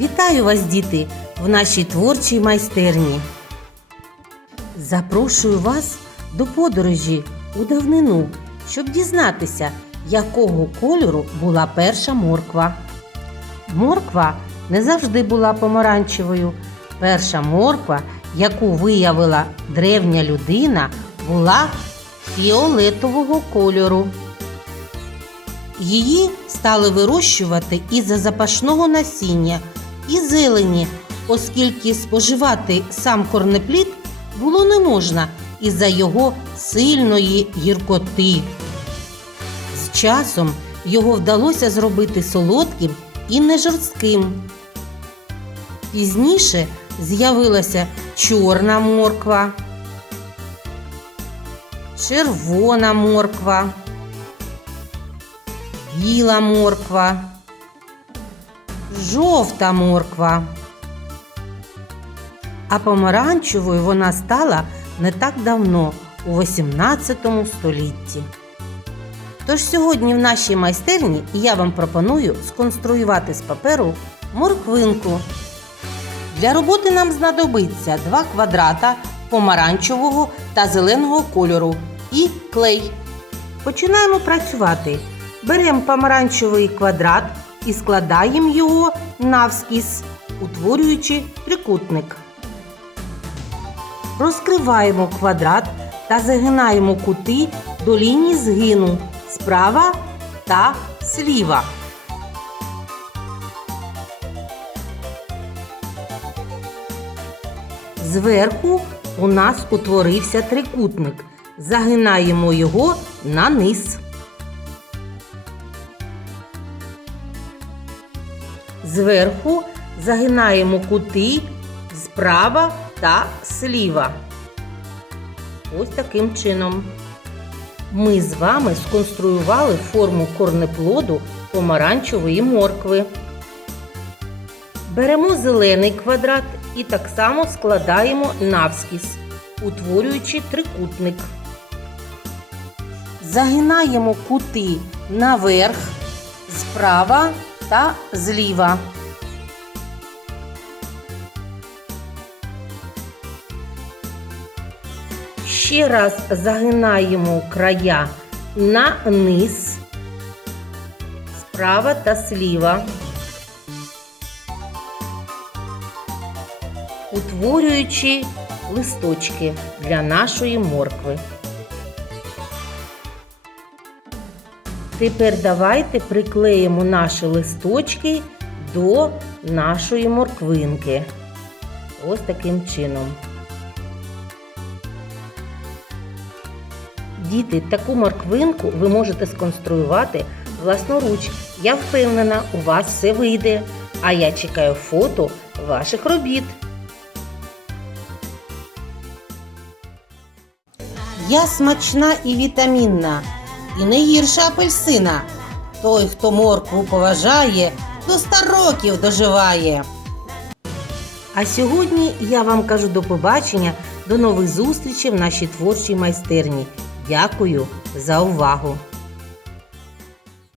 Вітаю вас, діти, в нашій творчій майстерні. Запрошую вас до подорожі у давнину, щоб дізнатися, якого кольору була перша морква. Морква не завжди була помаранчевою. Перша морква, яку виявила древня людина, була фіолетового кольору. Її стали вирощувати із-за запашного насіння і зелені, оскільки споживати сам корнеплід було не можна із-за його сильної гіркоти. З часом його вдалося зробити солодким і не жорстким. Пізніше з'явилася чорна морква, червона морква, біла морква, жовта морква. А помаранчевою вона стала не так давно, у 18 столітті. Тож сьогодні в нашій майстерні я вам пропоную сконструювати з паперу морквинку. Для роботи нам знадобиться два квадрата помаранчевого та зеленого кольору і клей. Починаємо працювати. Беремо помаранчевий квадрат і складаємо його навскіз, утворюючи трикутник. Розкриваємо квадрат та загинаємо кути до лінії згину справа та зліва. Зверху у нас утворився трикутник. Загинаємо його на низ. Зверху загинаємо кути справа та зліва. Ось таким чином. Ми з вами сконструювали форму корнеплоду помаранчевої моркви. Беремо зелений квадрат і так само складаємо навскіз, утворюючи трикутник. Загинаємо кути наверх, справа та зліва. Ще раз загинаємо края на низ, справа та зліва, утворюючи листочки для нашої моркви. Тепер давайте приклеїмо наші листочки до нашої морквинки. Ось таким чином. Діти, таку морквинку ви можете сконструювати власноруч. Я впевнена, у вас все вийде. А я чекаю фото ваших робіт. Я смачна і вітамінна, і не гірша апельсина. Той, хто моркву поважає, до ста років доживає. А сьогодні я вам кажу до побачення, до нових зустрічей в нашій творчій майстерні. Дякую за увагу!